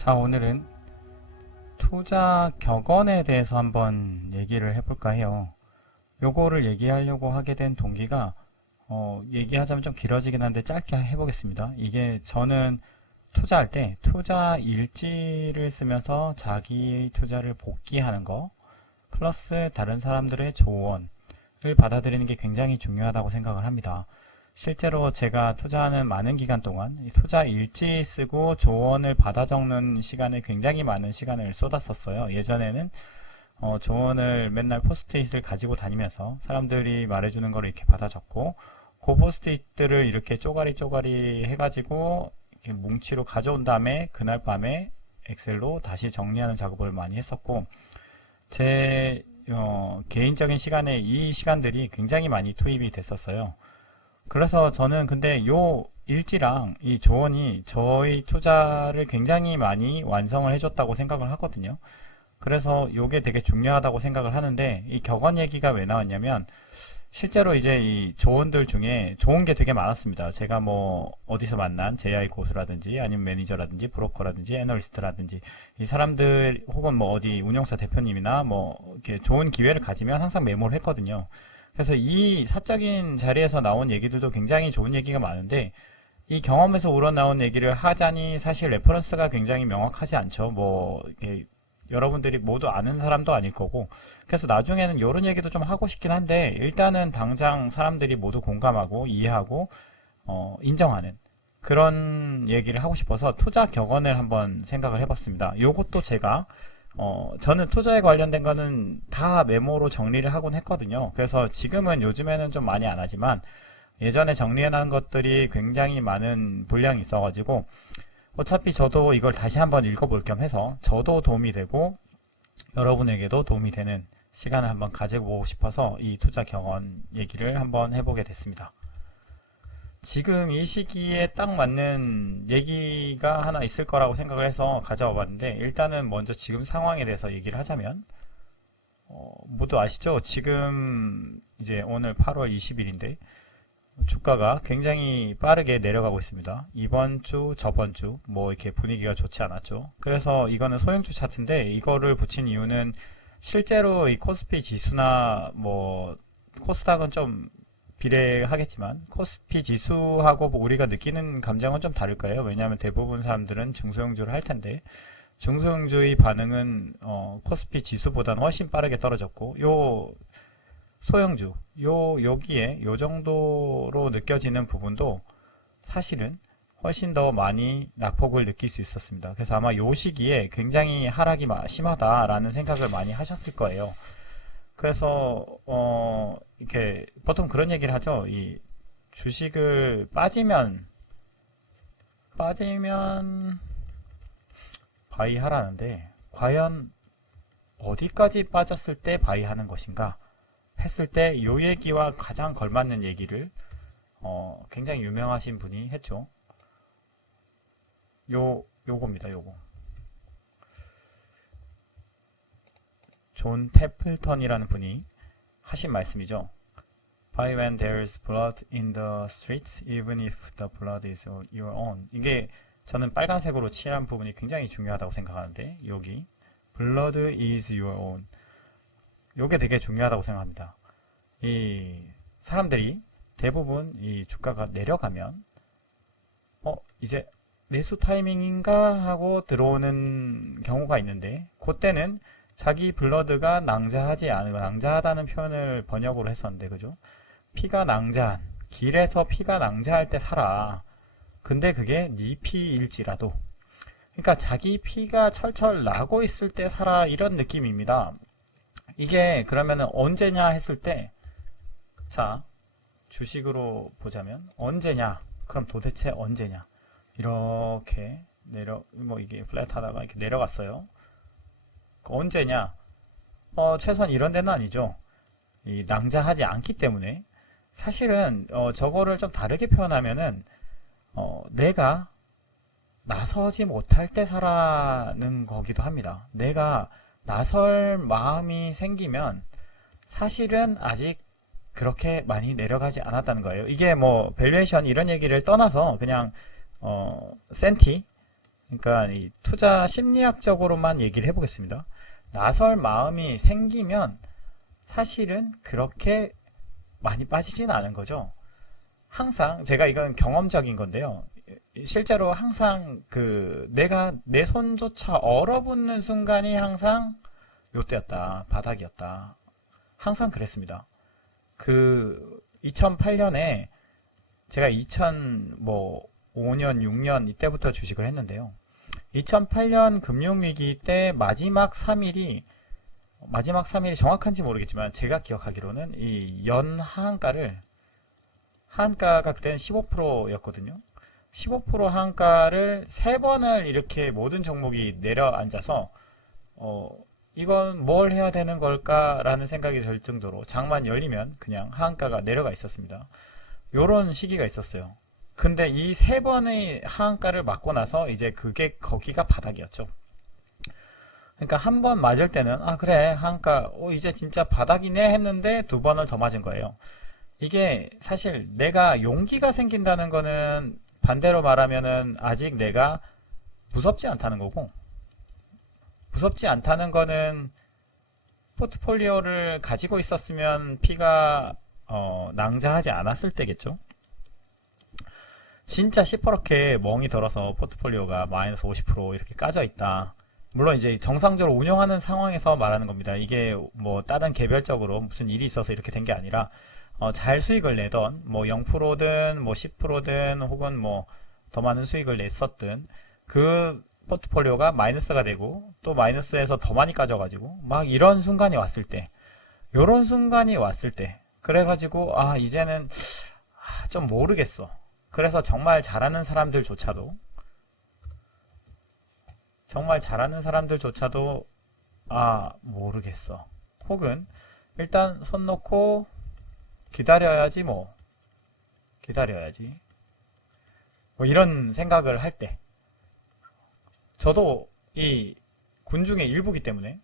자, 오늘은 투자 격언에 대해서 한번 얘기를 해볼까 해요. 요거를 얘기하려고 하게 된 동기가 얘기하자면 좀 길어지긴 한데 짧게 해보겠습니다. 이게 저는 투자할 때 투자 일지를 쓰면서 자기 투자를 복귀하는 거 플러스 다른 사람들의 조언을 받아들이는 게 굉장히 중요하다고 생각을 합니다. 실제로 제가 투자하는 많은 기간 동안 이 투자 일지 쓰고 조언을 받아 적는 시간에 굉장히 많은 시간을 쏟았었어요. 예전에는 조언을 맨날 포스트잇을 가지고 다니면서 사람들이 말해주는 걸 이렇게 받아 적고 그 포스트잇들을 이렇게 쪼가리 쪼가리 해가지고 이렇게 뭉치로 가져온 다음에 그날 밤에 엑셀로 다시 정리하는 작업을 많이 했었고 제 개인적인 시간에 이 시간들이 굉장히 많이 투입이 됐었어요. 그래서 저는 근데 요 일지랑 이 조언이 저희 투자를 굉장히 많이 완성을 해줬다고 생각을 하거든요. 그래서 요게 되게 중요하다고 생각을 하는데 이 격언 얘기가 왜 나왔냐면 실제로 이제 이 조언들 중에 좋은 게 되게 많았습니다. 제가 뭐 어디서 만난 JI 고수라든지 아니면 매니저라든지 브로커라든지 애널리스트라든지 이 사람들 혹은 뭐 어디 운용사 대표님이나 뭐 이렇게 좋은 기회를 가지면 항상 메모를 했거든요. 그래서 이 사적인 자리에서 나온 얘기들도 굉장히 좋은 얘기가 많은데 이 경험에서 우러나온 얘기를 하자니 사실 레퍼런스가 굉장히 명확하지 않죠. 뭐 이렇게 여러분들이 모두 아는 사람도 아닐 거고 그래서 나중에는 이런 얘기도 좀 하고 싶긴 한데 일단은 당장 사람들이 모두 공감하고 이해하고 인정하는 그런 얘기를 하고 싶어서 투자 격언을 한번 생각을 해봤습니다. 요것도 제가 저는 투자에 관련된 거는 다 메모로 정리를 하곤 했거든요. 그래서 지금은 요즘에는 좀 많이 안 하지만 예전에 정리해놓은 것들이 굉장히 많은 분량이 있어가지고 어차피 저도 이걸 다시 한번 읽어볼 겸 해서 저도 도움이 되고 여러분에게도 도움이 되는 시간을 한번 가져보고 싶어서 이 투자 경험 얘기를 한번 해보게 됐습니다. 지금 이 시기에 딱 맞는 얘기가 하나 있을 거라고 생각을 해서 가져와 봤는데 일단은 먼저 지금 상황에 대해서 얘기를 하자면 모두 아시죠? 지금 이제 오늘 8월 20일인데 주가가 굉장히 빠르게 내려가고 있습니다. 이번 주, 저번 주, 뭐 이렇게 분위기가 좋지 않았죠. 그래서 이거는 소형주 차트인데 이거를 붙인 이유는 실제로 이 코스피 지수나 뭐 코스닥은 좀 비례하겠지만 코스피 지수하고 뭐 우리가 느끼는 감정은 좀 다를 거예요. 왜냐하면 대부분 사람들은 중소형주를 할 텐데 중소형주의 반응은 코스피 지수보다는 훨씬 빠르게 떨어졌고 요 소형주 여기에 요 정도로 느껴지는 부분도 사실은 훨씬 더 많이 낙폭을 느낄 수 있었습니다. 그래서 아마 요 시기에 굉장히 하락이 심하다라는 생각을 많이 하셨을 거예요. 그래서 이렇게 보통 그런 얘기를 하죠. 이 주식을 빠지면 바이하라는데 과연 어디까지 빠졌을 때 바이하는 것인가 했을 때 요 얘기와 가장 걸맞는 얘기를 굉장히 유명하신 분이 했죠. 요겁니다. 요거. 존 태플턴이라는 분이 하신 말씀이죠. Buy when there's blood in the streets, even if the blood is your own. 이게 저는 빨간색으로 칠한 부분이 굉장히 중요하다고 생각하는데 여기 blood is your own. 요게 되게 중요하다고 생각합니다. 이 사람들이 대부분 이 주가가 내려가면 이제 매수 타이밍인가 하고 들어오는 경우가 있는데 그때는 자기 블러드가 낭자하다는 표현을 번역으로 했었는데 그죠? 피가 낭자한 길에서 피가 낭자할 때 사라. 근데 그게 네 피일지라도 그러니까 자기 피가 철철 나고 있을 때 사라 이런 느낌입니다. 이게 그러면은 언제냐 했을 때 자 주식으로 보자면 언제냐 그럼 도대체 언제냐 이렇게 뭐 이게 플랫하다가 이렇게 내려갔어요. 언제냐 최소한 이런 데는 아니죠. 이 낭자하지 않기 때문에 사실은 저거를 좀 다르게 표현하면은 내가 나서지 못할 때 사라는 거기도 합니다. 내가 나설 마음이 생기면 사실은 아직 그렇게 많이 내려가지 않았다는 거예요. 이게 뭐 밸류에이션 이런 얘기를 떠나서 그냥 센티 그러니까 이 투자 심리학적으로만 얘기를 해보겠습니다. 나설 마음이 생기면 사실은 그렇게 많이 빠지진 않은 거죠. 항상 제가 이건 경험적인 건데요. 실제로 항상 내가 내 손조차 얼어붙는 순간이 항상 요때였다, 바닥이었다. 항상 그랬습니다. 2008년에 제가 2005년, 6년 이때부터 주식을 했는데요. 2008년 금융위기 때 마지막 3일이 정확한지 모르겠지만 제가 기억하기로는 이 연 하한가가 그때는 15%였거든요. 15% 하한가를 3번을 이렇게 모든 종목이 내려앉아서 이건 뭘 해야 되는 걸까라는 생각이 들 정도로 장만 열리면 그냥 하한가가 내려가 있었습니다. 요런 시기가 있었어요. 근데 이 3번의 하한가를 맞고 나서 이제 거기가 바닥이었죠. 그러니까 한 번 맞을 때는 그래 하한가 이제 진짜 바닥이네 했는데 2번을 더 맞은 거예요. 이게 사실 내가 용기가 생긴다는 거는 반대로 말하면은 아직 내가 무섭지 않다는 거고, 무섭지 않다는 거는 포트폴리오를 가지고 있었으면 피가 낭자하지 않았을 때겠죠. 진짜 시퍼렇게 멍이 들어서 포트폴리오가 마이너스 50% 이렇게 까져 있다. 물론 이제 정상적으로 운영하는 상황에서 말하는 겁니다. 이게 뭐 다른 개별적으로 무슨 일이 있어서 이렇게 된 게 아니라 잘 수익을 내던 0%든 10%든 혹은 더 많은 수익을 냈었든 그 포트폴리오가 마이너스가 되고 또 마이너스에서 더 많이 까져가지고 막 이런 순간이 왔을 때, 요런 순간이 왔을 때 그래가지고 이제는 좀 모르겠어. 그래서 정말 잘하는 사람들조차도 모르겠어. 혹은 일단 손 놓고 기다려야지 이런 생각을 할 때, 저도 이 군중의 일부기 때문에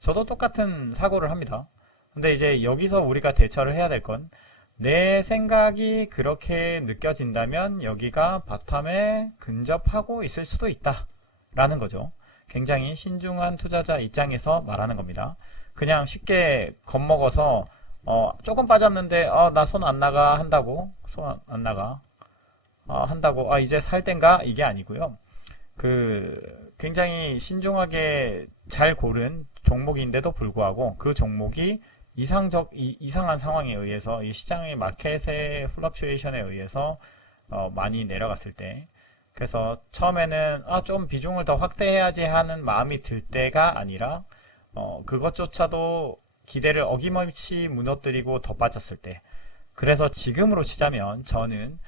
저도 똑같은 사고를 합니다. 근데 이제 여기서 우리가 대처를 해야 될 건, 내 생각이 그렇게 느껴진다면 여기가 바텀에 근접하고 있을 수도 있다 라는 거죠. 굉장히 신중한 투자자 입장에서 말하는 겁니다. 그냥 쉽게 겁먹어서 조금 빠졌는데 나 손 안 나가 한다고 이제 살 땐가 이게 아니고요. 굉장히 신중하게 잘 고른 종목인데도 불구하고 그 종목이 이상한 상황에 의해서 이 시장의 마켓의 플럭추에이션에 의해서 많이 내려갔을 때, 그래서 처음에는 좀 비중을 더 확대해야지 하는 마음이 들 때가 아니라 그것조차도 기대를 어김없이 무너뜨리고 더 빠졌을 때, 그래서 지금으로 치자면 저는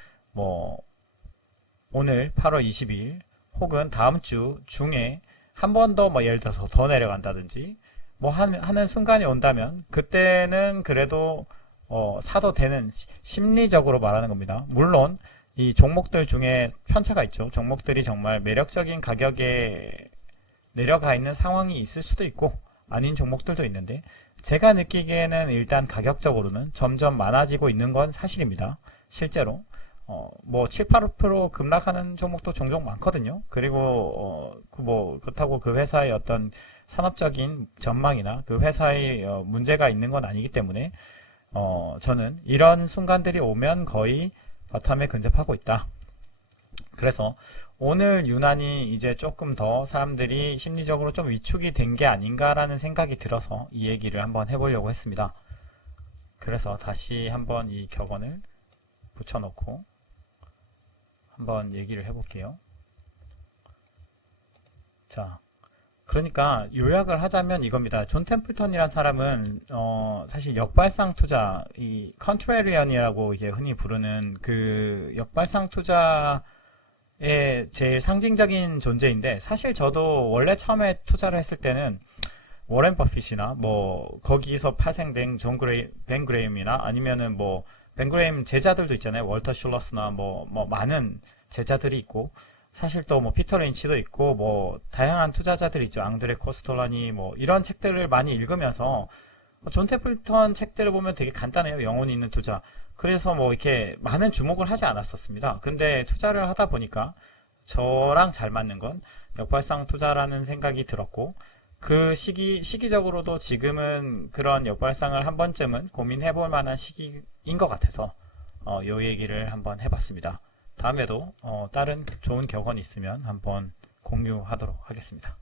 오늘 8월 20일 혹은 다음 주 중에 한 번 더 예를 들어서 더 내려간다든지 하는 순간이 온다면 그때는 그래도 사도 되는, 심리적으로 말하는 겁니다. 물론 이 종목들 중에 편차가 있죠. 종목들이 정말 매력적인 가격에 내려가 있는 상황이 있을 수도 있고 아닌 종목들도 있는데, 제가 느끼기에는 일단 가격적으로는 점점 많아지고 있는 건 사실입니다. 실제로 7, 8% 급락하는 종목도 종종 많거든요. 그리고 그렇다고 그 회사의 어떤 산업적인 전망이나 그 회사의 문제가 있는 건 아니기 때문에 저는 이런 순간들이 오면 거의 바텀에 근접하고 있다. 그래서 오늘 유난히 이제 조금 더 사람들이 심리적으로 좀 위축이 된 게 아닌가라는 생각이 들어서 이 얘기를 한번 해보려고 했습니다. 그래서 다시 한번 이 격언을 붙여놓고 한번 얘기를 해볼게요. 자, 그러니까 요약을 하자면 이겁니다. 존 템플턴이라는 사람은 사실 역발상 투자, 이 컨트레리언이라고 이제 흔히 부르는 그 역발상 투자의 제일 상징적인 존재인데, 사실 저도 원래 처음에 투자를 했을 때는 워렌 버핏이나 거기서 파생된 벤 그레임이나 아니면은 벤 그레임 제자들도 있잖아요. 월터 슐러스나 많은 제자들이 있고, 사실 또 피터 린치도 있고 다양한 투자자들이 있죠. 앙드레 코스톨라니 이런 책들을 많이 읽으면서 존 템플턴 책들을 보면 되게 간단해요. 영혼이 있는 투자. 그래서 이렇게 많은 주목을 하지 않았었습니다. 근데 투자를 하다 보니까 저랑 잘 맞는 건 역발상 투자라는 생각이 들었고, 그 시기적으로도 지금은 그런 역발상을 한 번쯤은 고민해볼 만한 시기인 것 같아서 요 얘기를 한번 해봤습니다. 다음에도 다른 좋은 격언 있으면 한번 공유하도록 하겠습니다.